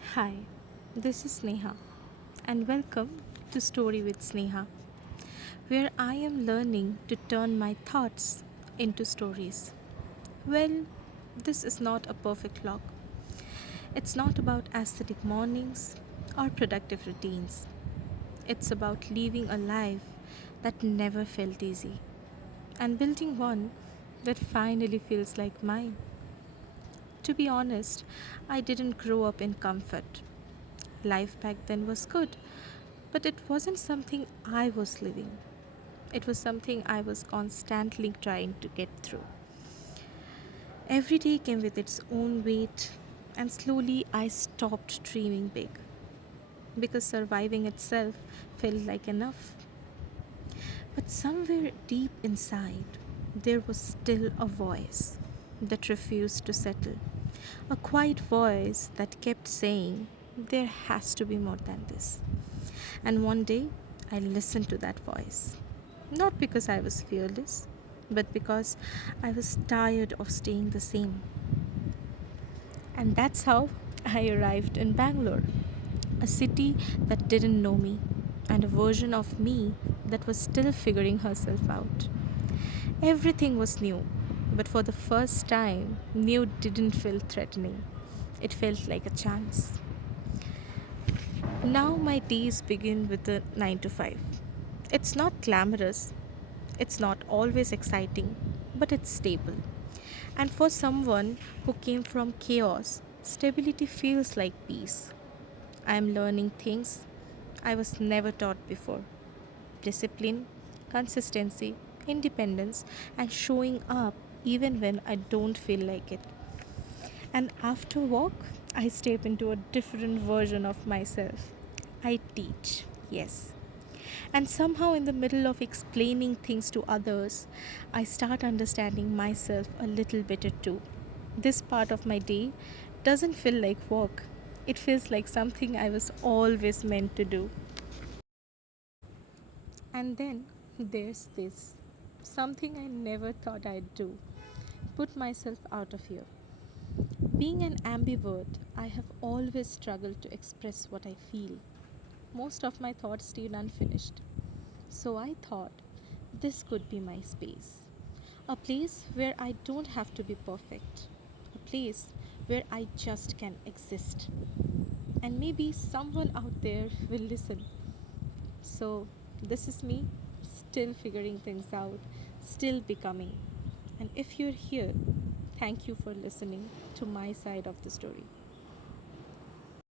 Hi, this is Sneha, and welcome to Story with Sneha, where I am learning to turn my thoughts into stories. Well, this is not a perfect log. It's not about aesthetic mornings or productive routines. It's about living a life that never felt easy and building one that finally feels like mine. To be honest, I didn't grow up in comfort. Life back then was good, but it wasn't something I was living. It was something I was constantly trying to get through. Every day came with its own weight, and slowly I stopped dreaming big because surviving itself felt like enough. But somewhere deep inside, there was still a voice that refused to settle. A quiet voice that kept saying, there has to be more than this. And one day, I listened to that voice. Not because I was fearless, but because I was tired of staying the same. And that's how I arrived in Bangalore, a city that didn't know me, and a version of me that was still figuring herself out. Everything was new, but for the first time, new didn't feel threatening. It felt like a chance. Now my days begin with a 9 to 5. It's not glamorous, it's not always exciting, but it's stable. And for someone who came from chaos, stability feels like peace. I am learning things I was never taught before: discipline, consistency, independence, and showing up even when I don't feel like it. And after work, I step into a different version of myself. I teach, yes. And somehow, in the middle of explaining things to others, I start understanding myself a little better too. This part of my day doesn't feel like work, it feels like something I was always meant to do. And then there's this, something I never thought I'd do: put myself out of here. Being an ambivert, I have always struggled to express what I feel. Most of my thoughts stayed unfinished. So I thought this could be my space. A place where I don't have to be perfect. A place where I just can exist. And maybe someone out there will listen. So, this is me, still figuring things out, still becoming. And if you're here, thank you for listening to my side of the story.